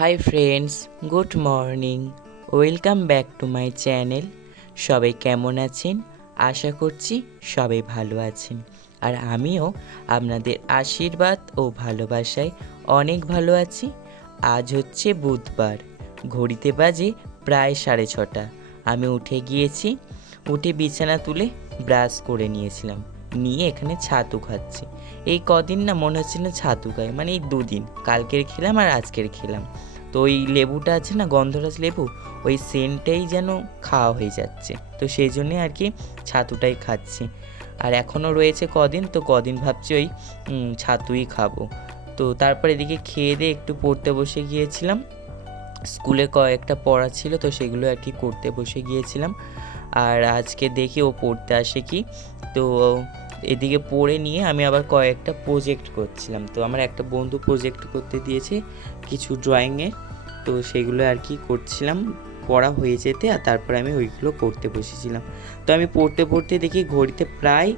Hi friends, good morning. Welcome back to my channel. সবাই কেমন আছেন? আশা করছি সবাই ভালো আছেন। আর আমিও আপনাদের আশীর্বাদ ও ভালোবাসায় অনেক ভালো আছি। আজ হচ্ছে বুধবার, ঘড়িতে বাজে প্রায় 6:30। আমি উঠে গিয়েছি, উঠে বিছানা তুলে ব্রাশ করে নিয়েছিলাম, নিয়ে এখানে ছাতু খাচ্ছি। এই কদিন না মনে হচ্ছে না ছাতু খাই, মানে এই দুদিন, কালকের খেলাম আর আজকের খেলাম। তো ওই লেবুটা আছে না, গন্ধরাজ লেবু, ওই সেন্টটাই যেন খাওয়া হয়ে যাচ্ছে। তো সেই জন্যে আর কি ছাতুটাই খাচ্ছি। আর এখনও রয়েছে কদিন, তো কদিন ভাবছি ওই ছাতুই খাবো। তো তারপর এদিকে খেয়ে দিয়ে একটু পড়তে বসে গিয়েছিলাম। স্কুলে কয়েকটা পড়া ছিল, তো সেগুলো আর কি করতে বসে গিয়েছিলাম। আর আজকে দেখি ও পড়তে আসে কি। তো এদিকে পড়ে নিয়ে আমি আবার কয়েকটা প্রজেক্ট করছিলাম। তো আমার একটা বন্ধু প্রজেক্ট করতে দিয়েছে কিছু ড্রয়িংয়ের, তো সেগুলো আর কি করছিলাম পড়া হয়ে যেতে। আর তারপরে আমি ওইগুলো করতে বসেছিলাম। তো আমি পড়তে পড়তে দেখি ঘড়িতে প্রায়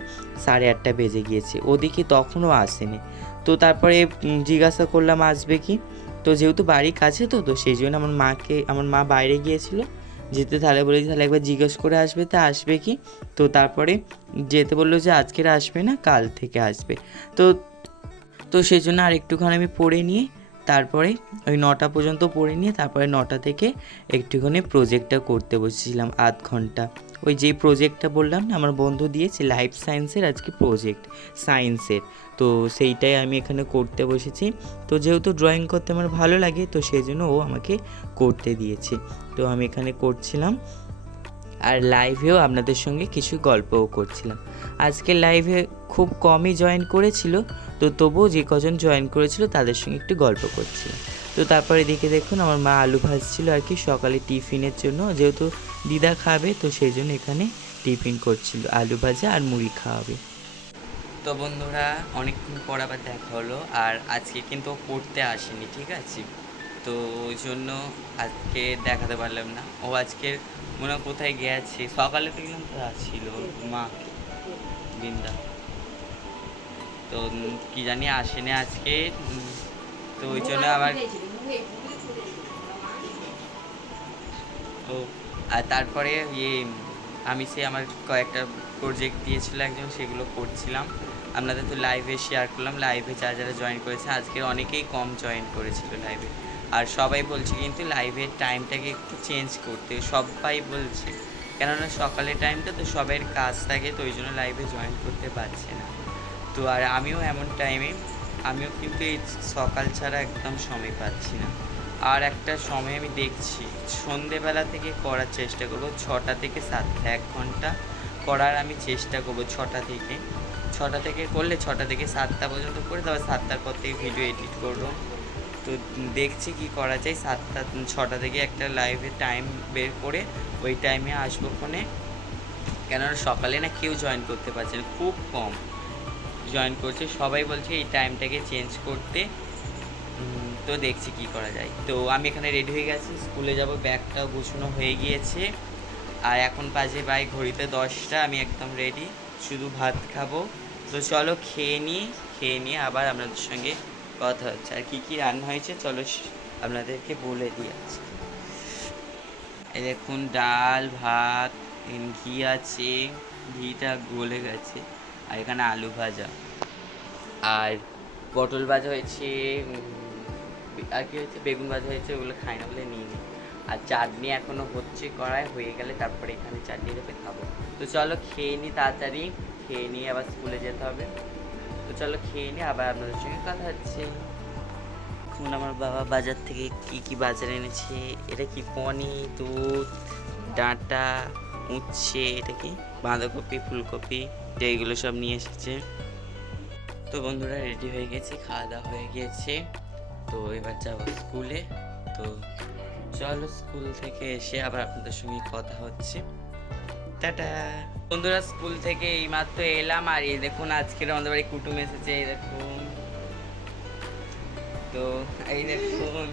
8:30 বেজে গিয়েছে, ওদিকে তখনও আসেনি। তো তারপরে জিজ্ঞাসা করলাম আসবে কি। তো যেহেতু বাড়ির কাছে, তো তো সেই জন্য আমার মা বাইরে গিয়েছিল যেতে, তাহলে বলেছি তাহলে একবার জিজ্ঞেস করে আসবে, তা আসবে কি। তো তারপরে যেতে বললো যে আজকের আসবে না, কাল থেকে আসবে। তো তো সেই জন্য আর একটুখানি আমি পড়ে নিয়ে তারপরে ওই 9টা পর্যন্ত পড়ে নিয়ে তারপরে 9টা থেকে একটুখানি প্রজেক্টটা করতে বসেছিলাম আধ ঘন্টা। ওই যেই প্রজেক্টটা বললাম না আমার বন্ধু দিয়েছে, লাইফ সায়েন্সের আজকে প্রজেক্ট, সায়েন্সের। তো সেইটাই আমি এখানে করতে বসেছি। তো যেহেতু ড্রয়িং করতে আমার ভালো লাগে, তো সেই জন্য ও আমাকে করতে দিয়েছে। তো আমি এখানে করছিলাম, আর লাইভেও আপনাদের সঙ্গে কিছু গল্পও করছিলাম। আজকে লাইভে খুব কমই জয়েন করেছিল, তো তবুও যে কজন জয়েন করেছিল তাদের সঙ্গে একটু গল্প করছিলাম। তো তারপরে এদিকে দেখুন আমার মা আলু ভাজছিল আর কি সকালে টিফিনের জন্য, যেহেতু দিদা খাবে, তো সেই জন্য এখানে টিফিন করছিল, আলু ভাজা আর মুড়ি খাওয়াবে। তো বন্ধুরা, অনেকক্ষণ পর আবার দেখা হলো। আর আজকে কিন্তু ও পড়তে আসেনি, ঠিক আছে? তো ওই জন্য আজকে দেখাতে পারলাম না। ও আজকে মনে হয় কোথায় গিয়েছে, সকালে তো গেলাম তো ছিল মা বৃন্দা, তো কি জানি আসেনি আজকে। তো ওই জন্য আবার ও। আর তারপরে আমি আমার কয়েকটা প্রজেক্ট দিয়েছিল একজন, সেগুলো করছিলাম। আপনাদের তো লাইভে শেয়ার করলাম, লাইভে যারা যারা জয়েন করেছে আজকে অনেকেই কম জয়েন করেছিল লাইভে। আর সবাই বলছে কিন্তু লাইভের টাইমটাকে একটু চেঞ্জ করতে, সবাই বলছে, কেননা সকালের টাইমটা তো সবাইয়ের কাজ থাকে, তো ওই জন্য লাইভে জয়েন করতে পারছে না। তো আর আমিও এমন টাইমে আমিও কিন্তু এই সকাল ছাড়া একদম সময় পাচ্ছি না। আর একটা সময় আমি দেখছি সন্ধেবেলা থেকে করার চেষ্টা করব, 6টা থেকে 7টা, 1 ঘন্টা করার আমি চেষ্টা করবো। 6টা থেকে করলে 6টা থেকে 7টা পর্যন্ত করে, তারপর 7টার পর থেকে ভিডিও এডিট করবো। তো দেখছি কি করা যায়। 6টা থেকে একটা লাইভে টাইম বের করে ওই টাইমে আসবো ফোনে, কেননা সকালে না কেউ জয়েন করতে পারছে না, খুব কম জয়েন করছে। সবাই বলছে এই টাইমটাকে চেঞ্জ করতে। তো দেখছি কি করা যায়। তো আমি এখানে রেডি হয়ে গেছি, স্কুলে যাব, ব্যাগটাও গুছানো হয়ে গিয়েছে। আর এখন বাজে ঘড়িতে 10টা, আমি একদম রেডি, শুধু ভাত খাবো। তো চলো খেয়ে নিয়ে আবার আপনাদের সঙ্গে কথা হচ্ছে। আর কি কি রান্না হয়েছে চলো আপনাদেরকে বলে দিই। আজকে এই দেখুন, ডাল ভাত, ঘি আছে, ঘিটা গলে গেছে, আর এখানে আলু ভাজা, আর পটল ভাজা হয়েছে, আর কি হয়েছে, বেগুন ভাজা হয়েছে, ওগুলো খাই না বলে নিয়ে নিই। আর চাটনি এখনও হচ্ছে, কড়াই হয়ে গেলে তারপরে এখানে চাটনি রেখে খাবো। তো চলো খেয়ে নিই তাড়াতাড়ি, খেয়ে নিয়ে আবার স্কুলে যেতে হবে। তো চলো খেয়ে নিই, আবার আপনাদের সঙ্গে কথা হচ্ছে। এখন আমার বাবা বাজার থেকে কি কি বাজার এনেছে, এটা কি পনির, দুধ, ডাঁটা, উচ্ছে, এটা কি বাঁধাকপি, ফুলকপি, তো এইগুলো সব নিয়ে এসেছে। তো বন্ধুরা রেডি হয়ে গেছি, খাওয়া দাওয়া হয়ে গিয়েছে। তো এবার যাবো স্কুলে। তো চলো স্কুল থেকে এসে আবার আপনাদের সঙ্গে কথা হচ্ছে। টাটা। বন্ধুরা স্কুল থেকে এইমাত্র এলাম, আর এই দেখুন আজকের আমাদের বাড়ি কুটুম এসেছে, এই দেখুন। তো এই দেখুন,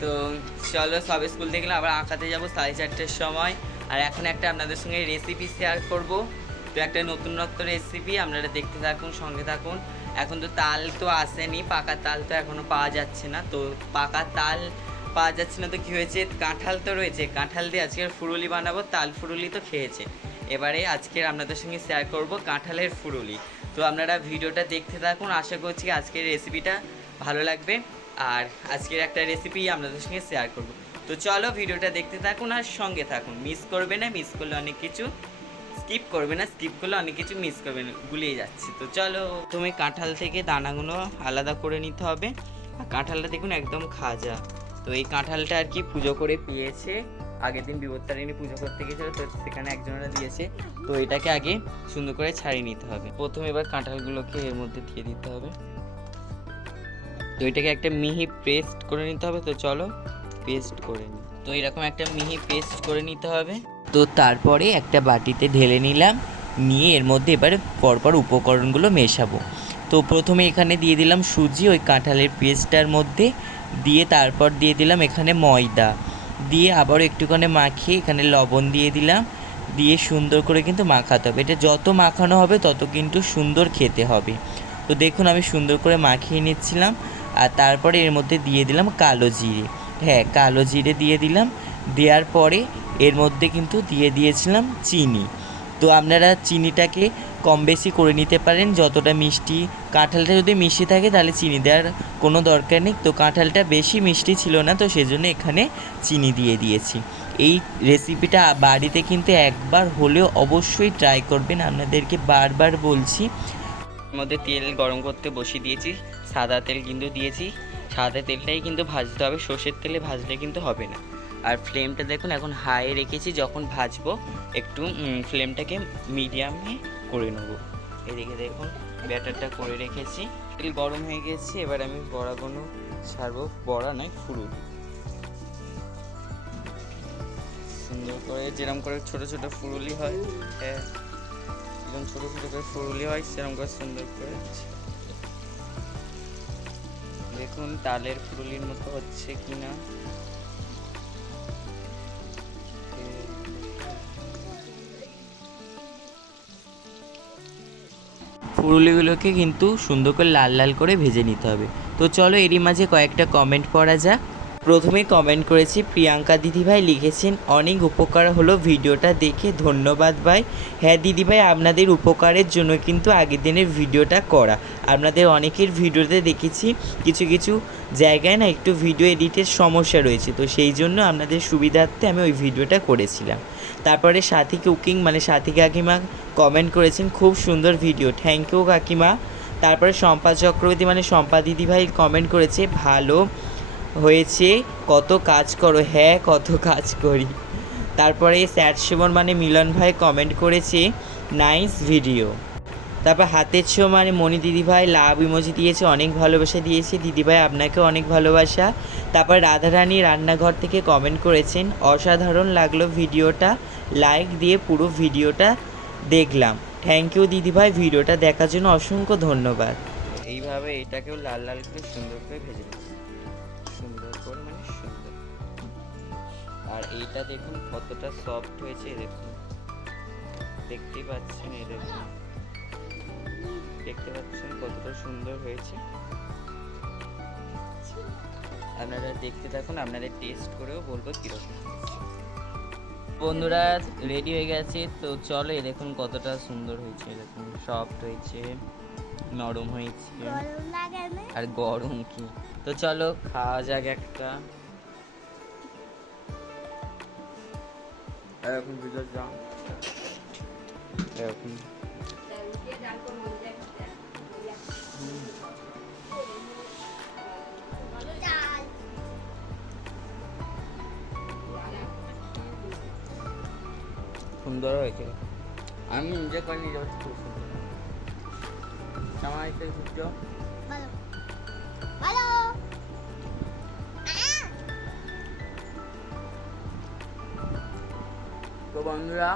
তো চলো সব স্কুল থেকে আবার আঁকাতে যাবো 4:30টার সময়। আর এখন একটা আপনাদের সঙ্গে রেসিপি শেয়ার করব। তো একটা নতুনত্ব রেসিপি, আপনারা দেখতে থাকুন, সঙ্গে থাকুন। এখন তো তাল তো আসেনি, পাকা তাল তো এখনো পাওয়া যাচ্ছে না। তো পাকা তাল পাওয়া যাচ্ছে না তো কী হয়েছে, কাঁঠাল তো রয়েছে, কাঁঠাল দিয়ে আজকের ফুরুলি বানাবো। তাল ফুরুলি তো খেয়েছে, এবারে আজকের আপনাদের সঙ্গে শেয়ার করব কাঁঠালের ফুরুলি। তো আপনারা ভিডিওটা দেখতে থাকুন, আশা করছি আজকের রেসিপিটা ভালো লাগবে। আর আজকের একটা রেসিপি আপনাদের সঙ্গে শেয়ার করব। তো চলো ভিডিওটা দেখতে থাকুন আর সঙ্গে থাকুন, মিস করবে না, মিস করলে অনেক কিছু স্কিপ করবে না, স্কিপ করলে অনেক কিছু মিস করবে না, গুলিয়ে যাচ্ছে। তো চলো, তুমি কাঁঠাল থেকে দানাগুলো আলাদা করে নিতে হবে। আর কাঁঠালটা দেখুন একদম খাজা। তো এই কাঁঠালটা আর কি পুজো করে পেয়েছে, আগের দিন বিপত্তারিণী পুজো করতে গিয়েছিল, তো সেখানে একজনেরা দিয়েছে। তো এটাকে আগে সুন্দর করে ছাড়িয়ে নিতে হবে। প্রথমে এবার কাঁঠালগুলোকে এর মধ্যে দিয়ে দিতে হবে। তো এটাকে একটা মিহি পেস্ট করে নিতে হবে। তো চলো পেস্ট করে নিই। তো এরকম একটা মিহি পেস্ট করে নিতে হবে। তো তারপরে একটা বাটিতে ঢেলে নিলাম, নিয়ে এর মধ্যে এবারে পরপর উপকরণগুলো মেশাবো। তো প্রথমে এখানে দিয়ে দিলাম সুজি ওই কাঁঠালের পেস্টটার মধ্যে, দিয়ে তারপর দিয়ে দিলাম এখানে ময়দা, দিয়ে আবারও একটুখানি মাখিয়ে এখানে লবণ দিয়ে দিলাম, দিয়ে সুন্দর করে কিন্তু মাখাতে হবে। এটা যত মাখানো হবে তত কিন্তু সুন্দর খেতে হবে। তো দেখুন আমি সুন্দর করে মাখিয়ে নিচ্ছিলাম। আর তারপরে এর মধ্যে দিয়ে দিলাম কালো জিরে, হ্যাঁ কালো জিরে দিয়ে দিলাম। দেওয়ার পরে এর মধ্যে কিন্তু দিয়ে দিয়েছিলাম চিনি। তো আপনারা চিনিটাকে কম বেশি করে নিতে পারেন, যতটা মিষ্টি, কাঁঠালটা যদি মিষ্টি থাকে তাহলে চিনি দেওয়ার কোনো দরকার নেই। তো কাঁঠালটা বেশি মিষ্টি ছিল না, তো সেজন্য এখানে চিনি দিয়ে দিয়েছি। এই রেসিপিটা বাড়িতে কিন্তু একবার হলেও অবশ্যই ট্রাই করবেন, আপনাদেরকে বারবার বলছি। এর মধ্যে তেল গরম করতে বসিয়ে দিয়েছি, সাদা তেল কিন্তু দিয়েছি। সাদা তেলটাই কিন্তু ভাজতে হবে, সর্ষের তেলে ভাজলে কিন্তু হবে না। আর ফ্লেমটা দেখুন এখন হাই রেখেছি, যখন ভাজবো একটু ফ্লেমটাকে মিডিয়ামে করে নেবো। এদিকে দেখুন ব্যাটারটা করে রেখেছি, তেল গরম হয়ে গেছে। এবার আমি বড়াগুলো ছাড়বো, বড়া নয় ফুরুলি। সুন্দর করে যেরকম করে ছোট ছোট ফুরুলি হয়, হ্যাঁ যেরকম ছোট ছোট করে ফুরুলি হয় সেরকম করে সুন্দর করে দেখুন তালের ফুরুলির মতো হচ্ছে কিনা। ফুরুলিগুলোকে কিন্তু সুন্দর করে লাল লাল করে ভেজে নিতে হবে। তো চলো এরই মাঝে কয়েকটা কমেন্ট পড়া যাক। প্রথমে কমেন্ট করেছি প্রিয়াঙ্কা দিদিভাই, লিখেছেন অনেক উপকার হলো ভিডিওটা দেখে, ধন্যবাদ ভাই। হ্যাঁ দিদিভাই, আপনাদের উপকারের জন্য কিন্তু আগের দিনের ভিডিওটা করা। আপনাদের অনেকের ভিডিওতে দেখেছি কিছু কিছু জায়গায় না একটু ভিডিও এডিটের সমস্যা রয়েছে, তো সেই জন্য আপনাদের সুবিধার্থে আমি ওই ভিডিওটা করেছিলাম। তারপরে সাথী কুকিং মানে সাথী কাকিমা কমেন্ট করেছেন খুব সুন্দর ভিডিও, থ্যাংক ইউ কাকিমা। তারপরে শম্পা চক্রবর্তী মানে শম্পা দিদিভাই কমেন্ট করেছে ভালো হয়েছে, কত কাজ করো, হ্যাঁ কত কাজ করি। তারপরে স্যাড সুমন মানে মিলন ভাই কমেন্ট করেছে নাইস ভিডিও। তারপর হাতের ছো মানে মণি দিদিভাই লাভ ইমোজি দিয়েছে, অনেক ভালোবাসা দিয়েছে দিদিভাই, আপনাকেও অনেক ভালোবাসা। তারপর রাধারানী রান্নাঘর থেকে কমেন্ট করেছেন অসাধারণ লাগলো ভিডিওটা, লাইক দিয়ে পুরো ভিডিওটা দেখলাম, থ্যাংক ইউ দিদিভাই, ভিডিওটা দেখার জন্য অসংখ্য ধন্যবাদ। এইভাবে এটাকেও লাল লাল করে সুন্দর করে ভেজে নিচ্ছি, সুন্দর করে মানে সুন্দর। আর এইটা দেখুন কতটা সফট হয়েছে, দেখুন দেখতেই পাচ্ছেন, এই দেখুন দেখতে পাচ্ছেন কতটা সুন্দর হয়েছে। আপনারা দেখতে থাকুন, আপনাদের টেস্ট করেও বলবো কীরকম। বন্ধুরা রেডি হয়ে গেছে, তো চলো এই দেখুন কতটা সুন্দর হয়েছে, দেখুন সফট হয়েছে, নরম হয়েছে, আর গরম কি। তো চলো খাওয়া যাক একটা। এখন ভিতর যাও, এখন সুন্দর হয়েছে, আমি নিজে করে নিয়ে যাচ্ছি, খুব সুন্দর। কেমন হয়েছে সূর্য? তো বন্ধুরা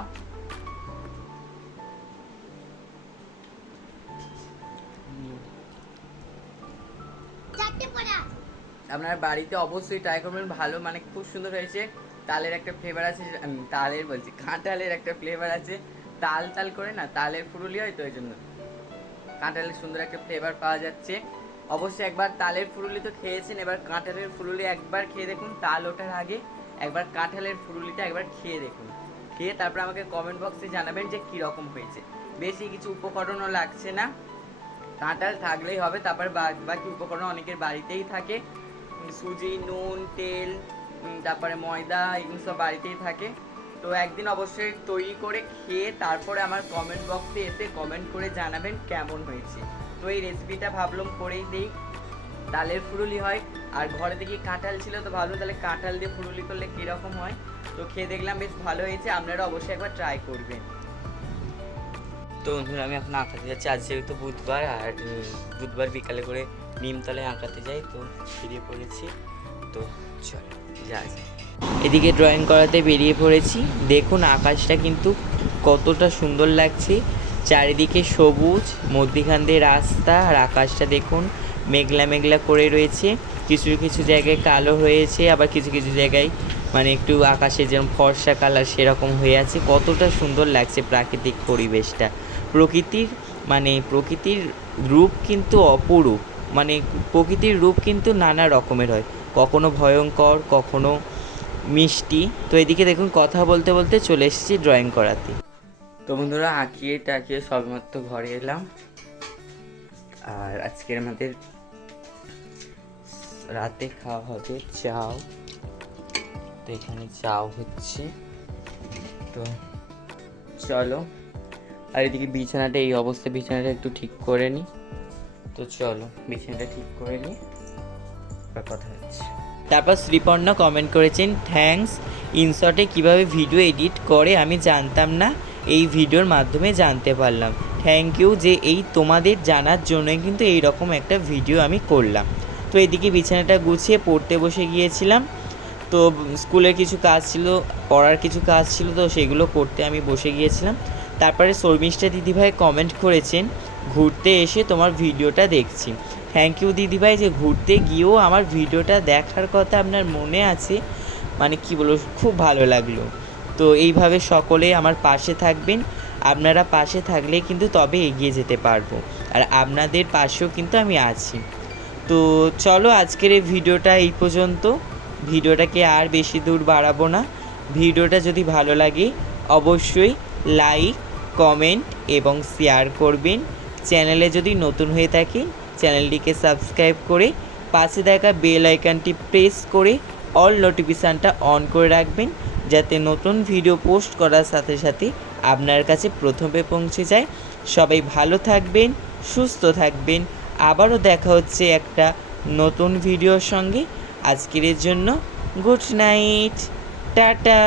আপনার বাড়িতে অবশ্যই ট্রাই করবেন, ভালো মানে খুব সুন্দর হয়েছে। তালের একটা ফ্লেভার আছে, তালের বলছি কাঁঠালের একটা ফ্লেভার আছে, তাল তাল করে না তালের ফুরুলি হয়, তো ওই জন্য কাঁঠালের সুন্দর একটা ফ্লেভার পাওয়া যাচ্ছে। অবশ্যই একবার তালের ফুলুলি তো খেয়েছেন, এবার কাঁঠালের ফুলুলি একবার খেয়ে দেখুন। তাল ওঠার আগে একবার কাঁঠালের ফুলুলিটা একবার খেয়ে দেখুন, খেয়ে তারপর আমাকে কমেন্ট বক্সে জানাবেন যে কীরকম হয়েছে। বেশি কিছু উপকরণও লাগছে না, কাঁঠাল থাকলেই হবে। তারপর বাকি উপকরণ অনেকের বাড়িতেই থাকে, সুজি, নুন, তেল, তারপরে ময়দা, এগুলো সব বাড়িতেই থাকে। তো একদিন অবশ্যই তৈরি করে খেয়ে তারপরে আমার কমেন্ট বক্সে এসে কমেন্ট করে জানাবেন কেমন হয়েছে। তো এই রেসিপিটা ভাবলাম করেই দিই। তালের ফুলুলি হয় আর ঘরে দেখি কাঁঠাল ছিল, তো ভাবলাম তাহলে কাঁঠাল দিয়ে ফুলুলি করলে কীরকম হয়। তো খেয়ে দেখলাম বেশ ভালো হয়েছে, আপনারা অবশ্যই একবার ট্রাই করবেন। তো বন্ধুরা আমি এখন আঁকাতে যাচ্ছি, আজ যেহেতু বুধবার, আর বুধবার বিকালে করে নিমতলায় আঁকাতে যাই, তো বেরিয়ে পড়েছি। তো চলো যা যায়। এদিকে ড্রয়িং করাতে বেরিয়ে পড়েছি। দেখুন আকাশটা কিন্তু কতটা সুন্দর লাগছে, চারিদিকে সবুজ, মধ্যিখান দিয়ে রাস্তা, আর আকাশটা দেখুন মেঘলা মেঘলা করে রয়েছে। কিছু কিছু জায়গায় কালো হয়েছে, আবার কিছু কিছু জায়গায় মানে একটু আকাশে যেরকম ফর্সা কালার সেরকম হয়ে আছে। কতটা সুন্দর লাগছে প্রাকৃতিক পরিবেশটা। প্রকৃতির রূপ কিন্তু অপরূপ, মানে প্রকৃতির রূপ কিন্তু নানা রকমের হয়, কখনো ভয়ঙ্কর, কখনো মিষ্টি। তো এদিকে দেখুন কথা বলতে বলতে চলে এসেছি ড্রয়িং করাতে। তো বন্ধুরা আঁকিয়ে টাকিয়ে সবেমাত্র ঘরে এলাম। আর আজকের আমাদের রাতে খাওয়া হবে চাউ। তো এখানে চাউ হচ্ছে, তো চলো। আর এদিকে বিছানাটা এই অবস্থা, বিছানাটা একটু ঠিক করে নিই। তো চলো বিছানাটা ঠিক করে নিই, কথা হচ্ছে। তারপর শ্রীপর্ণা কমেন্ট করেছেন, থ্যাঙ্কস, ইনশটে কিভাবে ভিডিও এডিট করে আমি জানতাম না, এই ভিডিওর মাধ্যমে জানতে পারলাম। থ্যাংক ইউ, যে এই তোমাদের জানার জন্যই কিন্তু এই রকম একটা ভিডিও আমি করলাম। তো এদিকে বিছানাটা গুছিয়ে পড়তে বসে গিয়েছিলাম। তো স্কুলের কিছু কাজ ছিল, পড়ার কিছু কাজ ছিল, তো সেগুলো করতে আমি বসে গিয়েছিলাম। তারপরে শর্মিষ্ঠা দিদিভাই কমেন্ট করেছেন, ঘুরতে এসে তোমার ভিডিওটা দেখছি। থ্যাংক ইউ দিদিভাই, যে ঘুরতে গিয়েও আমার ভিডিওটা দেখার কথা আপনার মনে আছে, মানে কি বলবো, খুব ভালো লাগলো। তো এইভাবে সকলে আমার পাশে থাকবেন, আপনারা পাশে থাকলে কিন্তু তবে এগিয়ে যেতে পারবো, আর আপনাদের পাশেও কিন্তু আমি আছি। তো চলো আজকের এই ভিডিওটা এই পর্যন্ত। ভিডিওটাকে আর বেশি দূর বাড়াবো না। ভিডিওটা যদি ভালো লাগে অবশ্যই লাইক, কমেন্ট এবং শেয়ার করবেন। চ্যানেলে যদি নতুন হয়ে থাকেন চ্যানেলটিকে সাবস্ক্রাইব করে পাশে থাকা বেল আইকনটি প্রেস করে অল নোটিফিকেশানটা অন করে রাখবেন, যাতে নতুন ভিডিও পোস্ট করার সাথে সাথে আপনার কাছে প্রথমে পৌঁছে যায়। সবাই ভালো থাকবেন, সুস্থ থাকবেন। আবারও দেখা হচ্ছে একটা নতুন ভিডিওর সঙ্গে। আজকের জন্য গুড নাইট, টাটা।